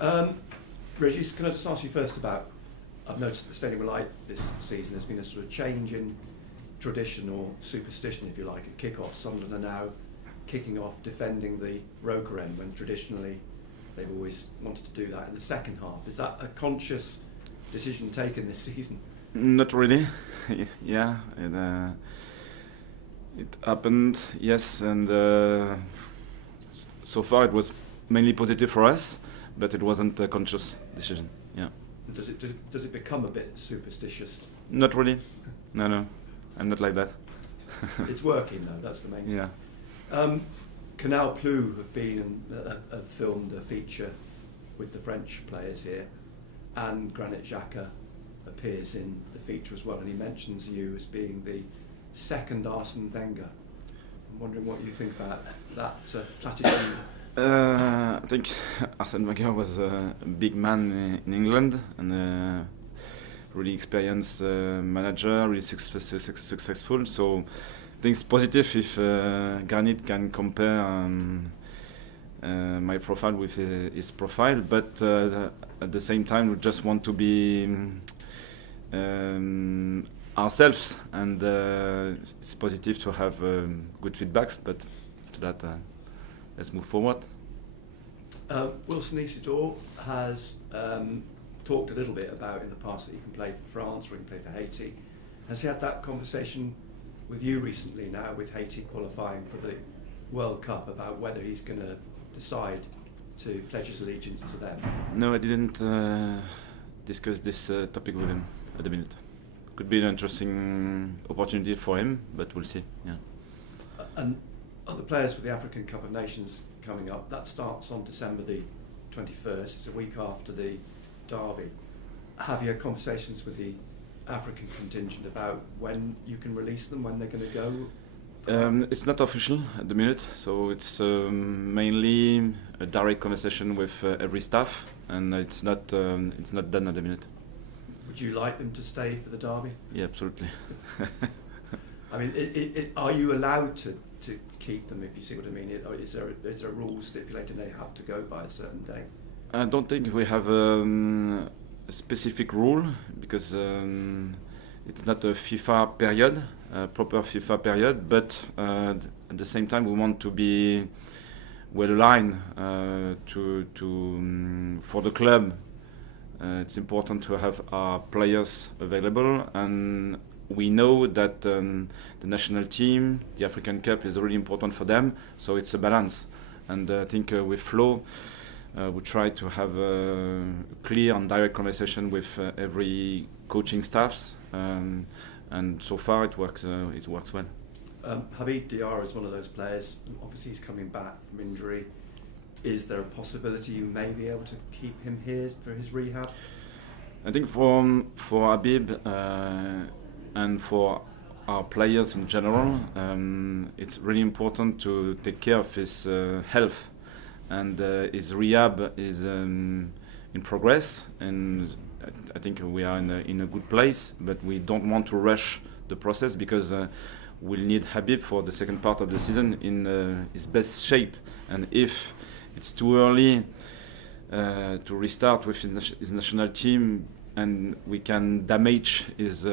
Régis, can I just ask you first about, I've noticed at the Stadium of Light this season there's been a sort of change in tradition or superstition, if you like, at kick-off. Sunderland are now kicking off defending the Roker end when traditionally they've always wanted to do that in the second half. Is that a conscious decision taken this season? Not really. Yeah, it happened, yes, and so far it was mainly positive for us, but it wasn't a conscious decision. Yeah. Does it become a bit superstitious? Not really. No, I'm not like that. It's working though. That's the main thing. Yeah. Canal Plus have filmed a feature with the French players here, and Granit Xhaka appears in the feature as well, and he mentions you as being the second Arsene Wenger. I'm wondering what you think about that platitude. I think Arsene Wenger was a big man in England and a really experienced manager, really successful. So I think it's positive if Granit can compare my profile with his profile, but at the same time we just want to be ourselves, and it's positive to have good feedbacks, but to that let's move forward. Wilson Isidore has talked a little bit about in the past that he can play for France or he can play for Haiti. Has he had that conversation with you recently now, with Haiti qualifying for the World Cup, about whether he's going to decide to pledge his allegiance to them? No, I didn't discuss this topic with him at the minute. Could be an interesting opportunity for him, but we'll see. Yeah. And other players for the African Cup of Nations coming up, that starts on December the 21st. It's a week after the derby. Have you had conversations with the African contingent about when you can release them, when they're going to go? It's not official at the minute, so it's mainly a direct conversation with every staff, and it's not done at the minute. Would you like them to stay for the derby? Yeah, absolutely. I mean, are you allowed to keep them, if you see what I mean? Is there a rule stipulating they have to go by a certain day? I don't think we have a specific rule, because it's not a FIFA period, a proper FIFA period, but at the same time we want to be well aligned for the club. It's important to have our players available, and we know that the national team, the African Cup, is really important for them, so it's a balance. And I think with Flo, we try to have a clear and direct conversation with every coaching staffs, and so far it works well. Habib Diarra is one of those players. Obviously, he's coming back from injury. Is there a possibility you may be able to keep him here for his rehab? I think for Habib and for our players in general, it's really important to take care of his health, and his rehab is in progress, and I think we are in a good place, but we don't want to rush the process, because we'll need Habib for the second part of the season in his best shape, and if it's too early to restart with his national team, and we can damage his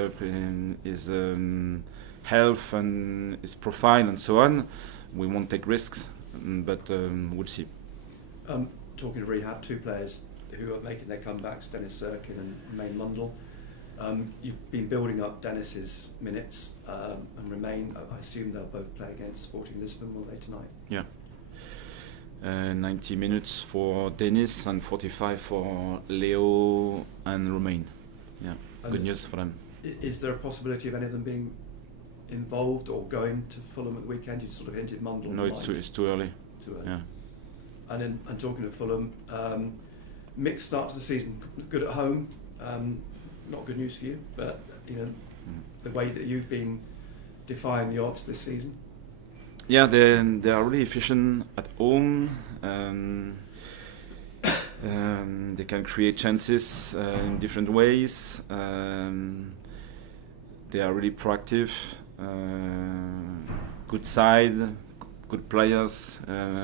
health and his profile and so on, we won't take risks, but we'll see. Talking of rehab, two players who are making their comebacks, Dennis Serkin and Main Mundell. You've been building up Dennis's minutes and Remain. I assume they'll both play against Sporting Lisbon, will they, tonight? Yeah. 90 minutes for Dennis and 45 for Leo and Romain. Yeah, good news for them. Is there a possibility of any of them being involved or going to Fulham at the weekend? You sort of hinted Mundell. No, it's too early. Too early. Yeah. And talking of Fulham, mixed start to the season. Good at home. Not good news for you, but the way that you've been defying the odds this season. Yeah, they are really efficient at home. They can create chances in different ways. They are really proactive. Good side, good players,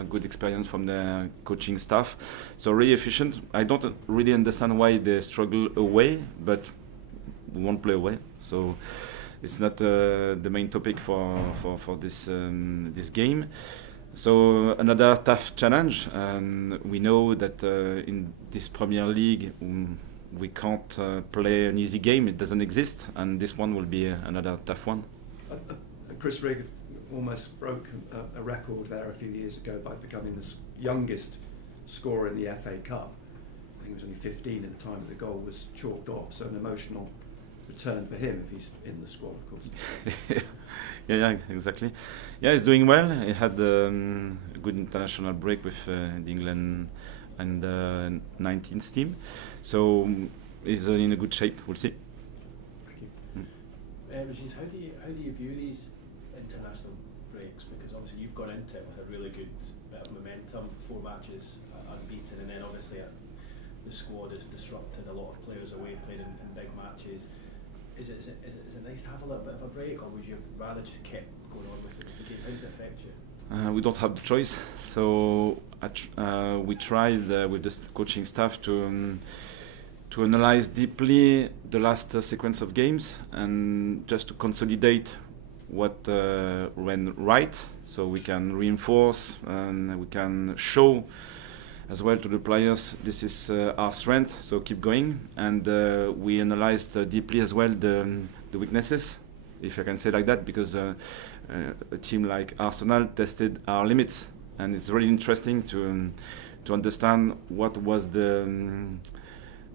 good experience from the coaching staff. So really efficient. I don't really understand why they struggle away, but we won't play away. So it's not the main topic for this game. So another tough challenge, and we know that in this Premier League we can't play an easy game. It doesn't exist, and this one will be another tough one. Chris Rigg almost broke a record there a few years ago by becoming the youngest scorer in the FA Cup. I think he was only 15 at the time the goal was chalked off, so an emotional return for him if he's in the squad, of course. yeah, exactly. Yeah, he's doing well. He had a good international break with the England and 19th team, so he's in a good shape. We'll see. Thank you. Régis, how do you view these international breaks? Because obviously you've gone into it with a really good bit of momentum, 4 matches unbeaten, and then obviously the squad is disrupted, a lot of players away playing in big matches. Is it nice to have a little bit of a break, or would you have rather just kept going on with the game? How does it affect you? We don't have the choice, so we tried with the coaching staff to analyze deeply the last sequence of games and just to consolidate what went right, so we can reinforce and we can show as well to the players this is our strength, so keep going. And we analyzed deeply as well the weaknesses, if I can say like that, because a team like Arsenal tested our limits, and it's really interesting to understand what was the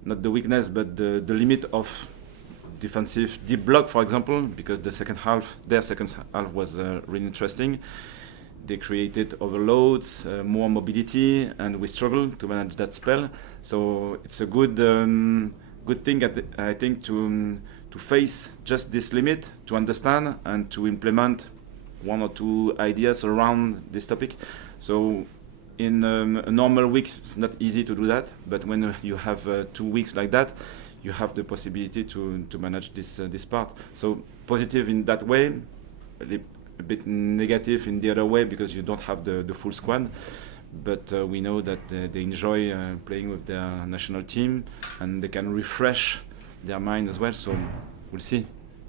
not the weakness but the limit of defensive deep block, for example, because their second half was really interesting. They created overloads, more mobility, and we struggled to manage that spell. So it's a good thing, I think, to face just this limit, to understand and to implement 1 or 2 ideas around this topic. So in a normal week, it's not easy to do that, but when you have 2 weeks like that, you have the possibility to manage this part. So positive in that way, a bit negative in the other way because you don't have the full squad, but we know that they enjoy playing with their national team and they can refresh their mind as well, so we'll see.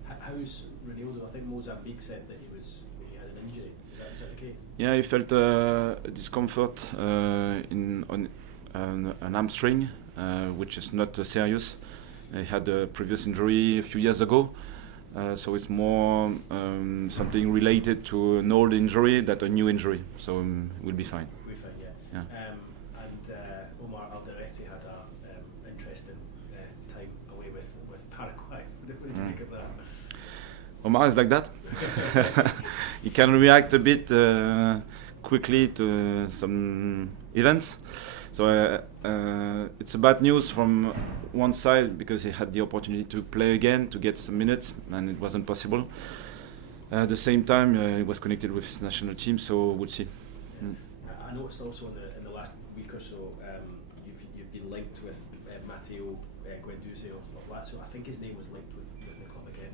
How's Ronaldo? I think Mozambique said that he had an injury. Is that the case? Yeah, he felt a discomfort on an hamstring, which is not serious. He had a previous injury a few years ago. So it's more something related to an old injury than a new injury. So we'll be fine. We'll be fine, yeah. And Omar Alderete had an interesting time away with Paraguay. What did you make of that? Omar is like that. He can react a bit quickly to some events. So it's bad news from one side because he had the opportunity to play again, to get some minutes, and it wasn't possible. At the same time, he was connected with his national team, so we'll see. I noticed also in the last week or so, you've been linked with Matteo Guendouzi of Lazio. I think his name was linked with the club again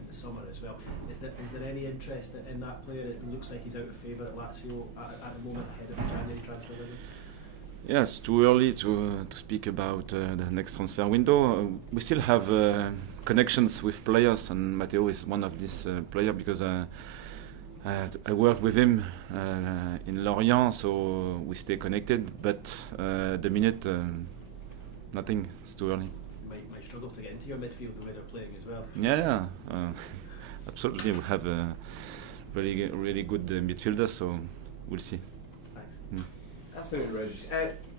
in the summer as well. Is there any interest in that player? It looks like he's out of favour at Lazio at the moment ahead of the January transfer window. Yeah, it's too early to speak about the next transfer window. We still have connections with players, and Matteo is one of these players because I worked with him in Lorient, so we stay connected. But the minute, nothing. It's too early. Might struggle to get into your midfield the way they're playing as well. Yeah, absolutely. We have a really good midfielder, so we'll see. Thanks. Afternoon, Régis.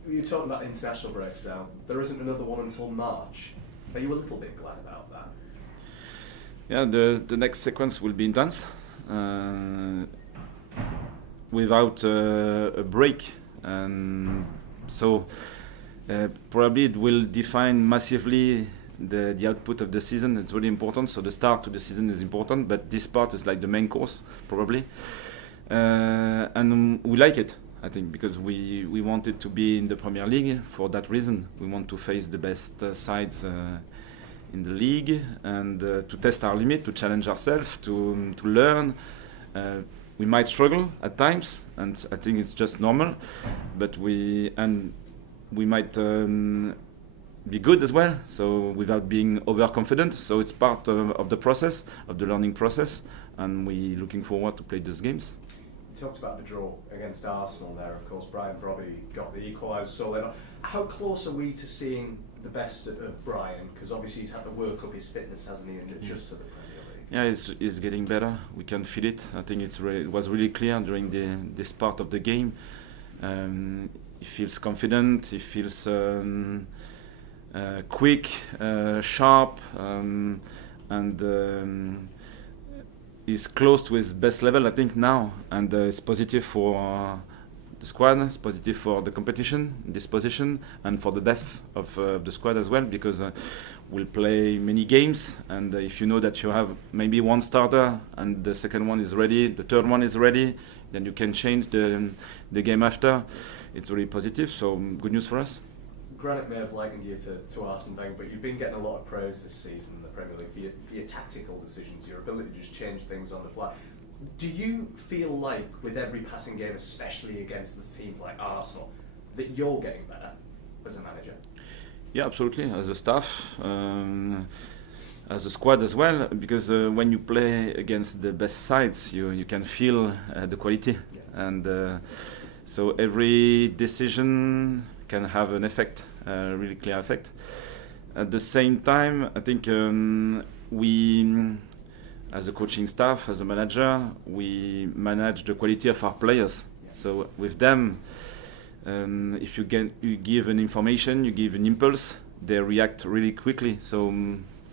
You're talking about international breaks now. There isn't another one until March. Are you a little bit glad about that? Yeah, the next sequence will be intense. Without a break, and so probably it will define massively the output of the season. It's really important. So the start of the season is important, but this part is like the main course probably, and we like it. I think because we wanted to be in the Premier League for that reason. We want to face the best sides in the league and to test our limit, to challenge ourselves, to learn. we might struggle at times, and I think it's just normal. But we might be good as well. So without being overconfident. So it's part of the process, of the learning process, and we're looking forward to play those games. You talked about the draw against Arsenal there. Of course, Brian Brobby got the equaliser. So how close are we to seeing the best of Brian? Because obviously he's had to work up his fitness, hasn't he, and adjust to the Premier League. Yeah, he's getting better. We can feel it. I think it was really clear during this part of the game. He feels confident. He feels quick, sharp, and he's close to his best level, I think, now. And it's positive for the squad. It's positive for the competition, this position, and for the depth of the squad as well, because we'll play many games. And if you know that you have maybe one starter and the second one is ready, the third one is ready, then you can change the game after. It's really positive, so good news for us. Granite may have likened you to Arsene Wenger, but you've been getting a lot of praise this season in the Premier League for your tactical decisions, your ability to just change things on the fly. Do you feel like with every passing game, especially against the teams like Arsenal, that you're getting better as a manager? Yeah, absolutely. As a staff, as a squad as well, because when you play against the best sides, you can feel the quality, and so every decision can have an effect, a really clear effect. At the same time, I think we, as a coaching staff, as a manager, we manage the quality of our players. So with them, if you give an information, you give an impulse, they react really quickly. So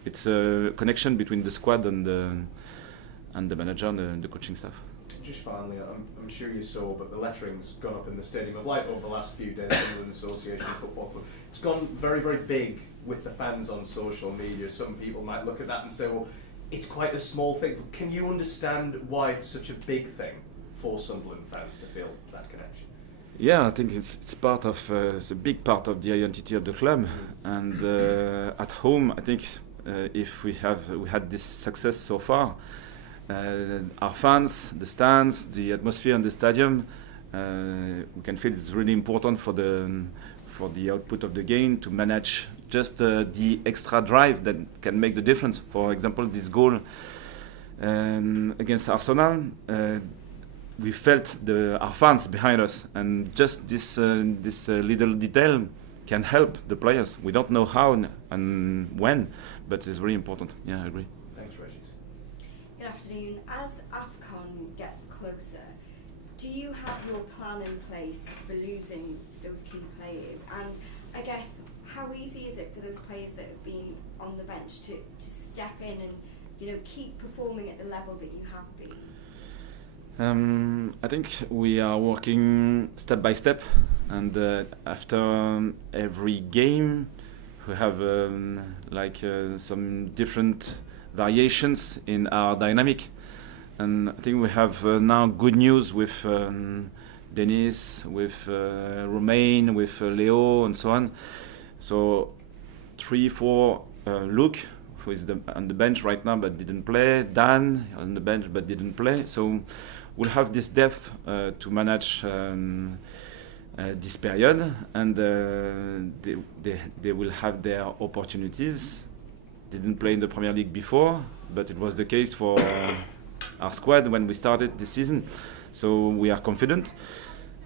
it's a connection between the squad and the manager and the coaching staff. Just finally, I'm sure you saw, but the lettering's gone up in the Stadium of Light over the last few days under the Association of Football Club. It's gone very, very big with the fans on social media. Some people might look at that and say, well, it's quite a small thing. But can you understand why it's such a big thing for Sunderland fans to feel that connection? Yeah, I think it's part of it's a big part of the identity of the club. And at home, I think if we had this success so far, our fans, the stands, the atmosphere in the stadium, we can feel it's really important for the output of the game to manage just the extra drive that can make the difference. For example, this goal against Arsenal, we felt our fans behind us, and just this little detail can help the players. We don't know how and when, but it's very important. Yeah, I agree. Thanks, Régis. Good afternoon. As AFCON gets closer, do you have your plan in place for losing those key players? And I guess, how easy is it for those players that have been on the bench to step in and keep performing at the level that you have been? I think we are working step by step, and after every game we have some different variations in our dynamic, and I think we have now good news with Denis, with Romain, with Leo, and so on. So 3-4 Luke, who is on the bench right now but didn't play, Dan on the bench but didn't play, so we'll have this depth to manage this period, and they will have their opportunities. Didn't play in the Premier League before, but it was the case for our squad when we started this season. So we are confident,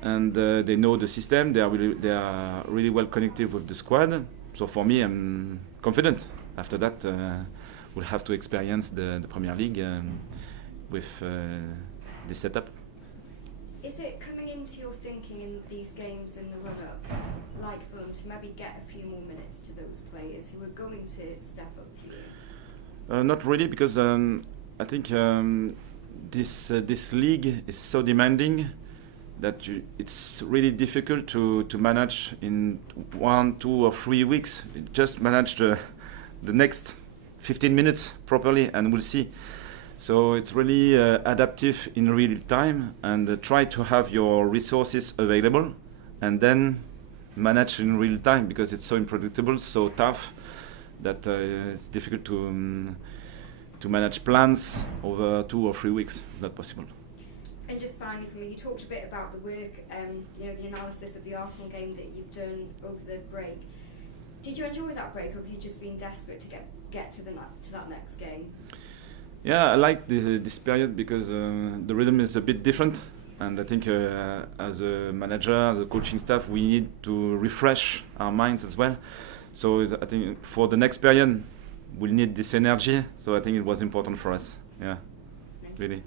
and they know the system. They are really well connected with the squad. So for me, I'm confident. After that, we'll have to experience the Premier League with this setup. Is it coming into your thinking in these games in the run-up, like Fulham, to maybe get a few more minutes to those players who are going to step up for you? Not really, because I think this league is so demanding that it's really difficult to manage in 1, 2, or 3 weeks. Just manage the next 15 minutes properly, and we'll see. So it's really adaptive in real time, and try to have your resources available and then manage in real time, because it's so unpredictable, so tough, that it's difficult to manage plans over 2 or 3 weeks. Not possible. And just finally for me, you talked a bit about the work, the analysis of the Arsenal game that you've done over the break. Did you enjoy that break, or have you just been desperate to get to that next game? Yeah, I like this period because the rhythm is a bit different, and I think as a manager, as a coaching staff, we need to refresh our minds as well. So I think for the next period, we'll need this energy. So I think it was important for us. Yeah, really.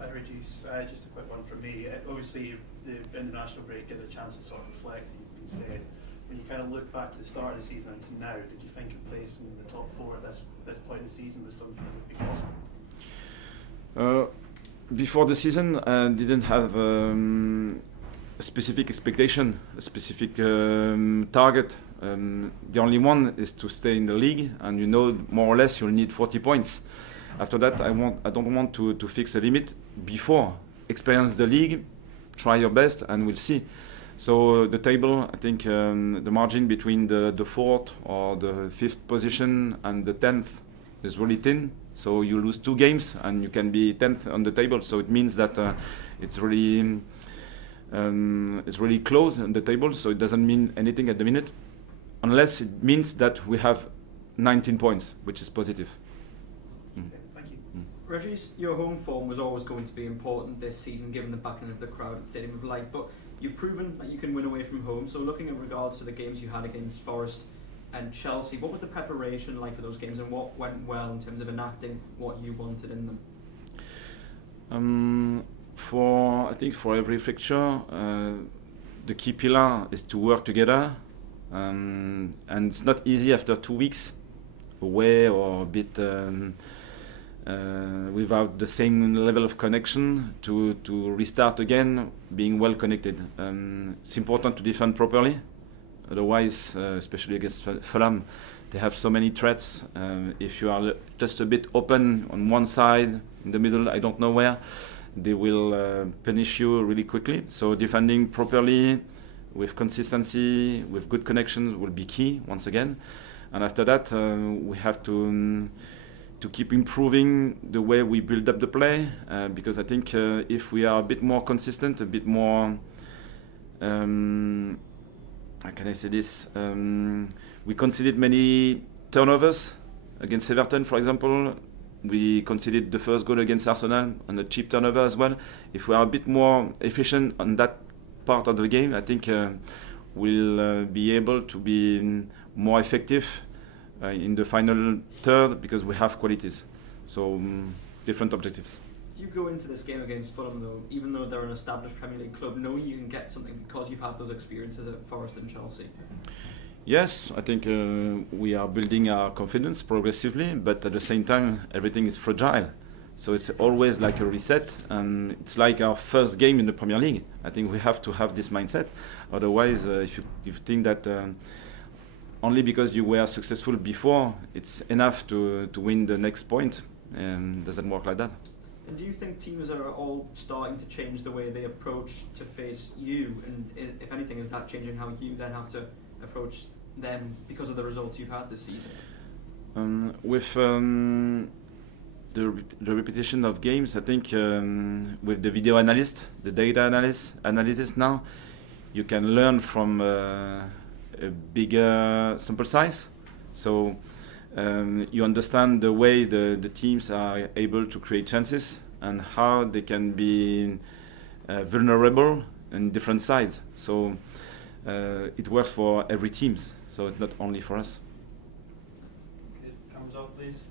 Régis, just a quick one from me. Obviously, the international break gave a chance to sort of reflect, you've been saying. When you kind of look back to the start of the season and to now, did you think a place in the top 4 at this point in the season was something that would be possible? Before the season, I didn't have a specific expectation, a specific target. The only one is to stay in the league, and you know more or less you'll need 40 points. After that, I don't want to fix a limit before. Experience the league, try your best, and we'll see. So the table, I think the margin between the 4th or the 5th position and the 10th is really thin. So you lose 2 games and you can be 10th on the table. So it means that it's really close on the table. So it doesn't mean anything at the minute, unless it means that we have 19 points, which is positive. Thank you. Régis, your home form was always going to be important this season, given the backing of the crowd at Stadium of Light. But you've proven that you can win away from home. So looking in regards to the games you had against Forest and Chelsea, what was the preparation like for those games, and what went well in terms of enacting what you wanted in them? I think for every fixture, the key pillar is to work together, and it's not easy after 2 weeks away or a bit without the same level of connection to restart again, being well connected. It's important to defend properly. Otherwise, especially against Fulham, they have so many threats. If you are just a bit open on one side, in the middle, I don't know where, they will punish you really quickly. So defending properly, with consistency, with good connections, will be key once again. And after that, we have to keep improving the way we build up the play, because I think if we are a bit more consistent, a bit more, how can I say this? We conceded many turnovers against Everton, for example. We conceded the first goal against Arsenal on a cheap turnover as well. If we are a bit more efficient on that part of the game, I think we'll be able to be more effective in the final third, because we have qualities. So different objectives. You go into this game against Fulham, though, even though they're an established Premier League club, knowing you can get something because you've had those experiences at Forest and Chelsea. Yes, I think we are building our confidence progressively, but at the same time, everything is fragile. So it's always like a reset, and it's like our first game in the Premier League. I think we have to have this mindset. Otherwise, if you think that only because you were successful before, it's enough to win the next point, doesn't work like that. And do you think teams are all starting to change the way they approach to face you? And if anything, is that changing how you then have to approach them because of the results you've had this season? With the repetition of games, I think with the video analyst, the data analysis now, you can learn from a bigger sample size. So you understand the way the teams are able to create chances and how they can be vulnerable in different sides. So it works for every team, so it's not only for us. Okay, comes up, please.